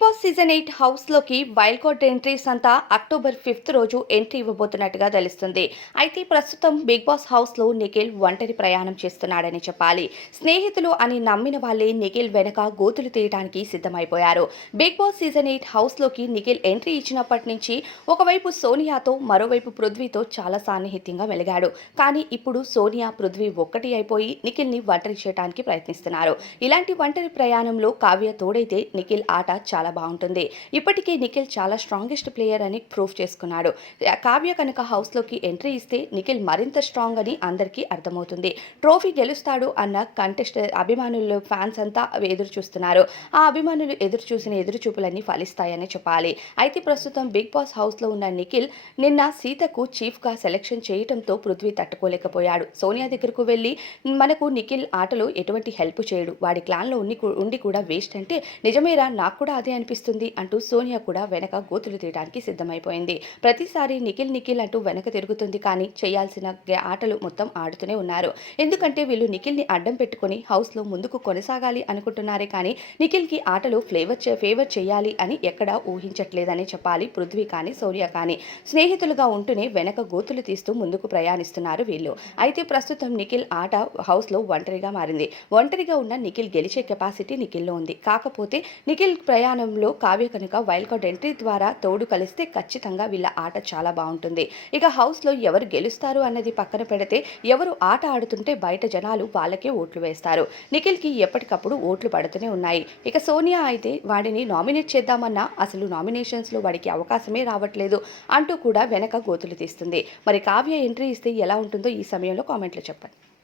Big boss season 8 హౌస్లోకి wild card entries అంతా October 5th రోజు ఎంట్రీ ఇవ్వబోతున్నట్టుగా తెలుస్తుంది. అయితే ప్రస్తుతం బిగ్ బాస్ హౌస్లో నిఖిల్ ఒంటరి ప్రయాణం చేస్తున్నాడని చెప్పాలి. స్నేహితులు అని నమ్మిన వాళ్ళే నిఖిల్ వెనక గోతులు తీయడానికి సిద్ధమైపోయారు. బిగ్ బాస్ సీజన్ 8 హౌస్లోకి నిఖిల్ ఎంట్రీ ఇచ్చినప్పటి నుంచి ఒకవైపు సోనియాతో మరోవైపు పృథ్వీతో చాలా సాన్నిహిత్యంగా వెలిగాడు. కానీ ఇప్పుడు సోనియా పృథ్వీ ఒక్కటి అయిపోయి నిఖిల్ని ఒంటరి చేయడానికి ప్రయత్నిస్తున్నారు. ఇలాంటి ఒంటరి ప్రయాణంలో కావ్య తోడైతే నిఖిల్ ఆట చాలా బాగుంటుంది. ఇప్పటికే నిఖిల్ చాలా స్ట్రాంగెస్ట్ ప్లేయర్ అని ప్రూవ్ చేసుకున్నాడు. కావ్య కనుక హౌస్లోకి ఎంట్రీ ఇస్తే నిఖిల్ మరింత స్ట్రాంగ్ అని అందరికీ అర్థమవుతుంది. ట్రోఫీ గెలుస్తాడు అన్న కంటెస్ట్ అభిమానులు ఫ్యాన్స్ అంతా ఎదురు చూస్తున్నారు. ఆ అభిమానులు ఎదురు చూసిన ఎదురుచూపులన్నీ ఫలిస్తాయని చెప్పాలి. అయితే ప్రస్తుతం బిగ్ బాస్ హౌస్లో ఉన్న నిఖిల్ నిన్న సీతకు చీఫ్గా సెలెక్షన్ చేయడంతో పృథ్వీ తట్టుకోలేకపోయాడు. సోనియా దగ్గరకు వెళ్ళి మనకు నిఖిల్ ఆటలో ఎటువంటి హెల్ప్ చేయడు, వాడి క్లాన్లో ఉండి కూడా వేస్ట్ అంటే నిజమేరా, నాకు కూడా అదే అనిపిస్తుంది అంటూ సోనియా కూడా వెనక గోతులు తీయడానికి సిద్ధమైపోయింది. ప్రతిసారి నిఖిల్ అంటూ వెనక తిరుగుతుంది, కానీ చేయాల్సిన ఆటలు మొత్తం ఆడుతూనే ఉన్నారు. ఎందుకంటే వీళ్ళు నిఖిల్ని అడ్డం పెట్టుకుని హౌస్లో ముందుకు కొనసాగాలి అనుకుంటున్నారే కానీ నిఖిల్కి ఆటలో ఫేవర్ చేయాలి అని ఎక్కడా ఊహించట్లేదని చెప్పాలి. పృథ్వీ కానీ సోనియా కానీ స్నేహితులుగా ఉంటూనే వెనక గోతులు తీస్తూ ముందుకు ప్రయాణిస్తున్నారు వీళ్ళు. అయితే ప్రస్తుతం నిఖిల్ ఆట హౌస్లో ఒంటరిగా మారింది. ఒంటరిగా ఉన్న నిఖిల్ గెలిచే కెపాసిటీ నిఖిల్లో ఉంది. కాకపోతే నిఖిల్ ప్రయాణంలో కావ్య కనుక వైల్డ్ కార్డ్ ఎంట్రీ ద్వారా తోడు కలిస్తే ఖచ్చితంగా వీళ్ళ ఆట చాలా బాగుంటుంది. ఇక హౌస్లో ఎవరు గెలుస్తారు అన్నది పక్కన పెడితే ఎవరు ఆట ఆడుతుంటే బయట జనాలు వాళ్ళకే ఓట్లు వేస్తారు. నిఖిల్కి ఎప్పటికప్పుడు ఓట్లు పడుతూనే ఉన్నాయి. ఇక సోనియా అయితే వాడిని నామినేట్ చేద్దామన్నా అసలు నామినేషన్స్లో వాడికి అవకాశమే రావట్లేదు అంటూ కూడా వెనక గోతులు తీస్తుంది. మరి కావ్య ఎంట్రీ ఇస్తే ఎలా ఉంటుందో ఈ సమయంలో కామెంట్లో చెప్పండి.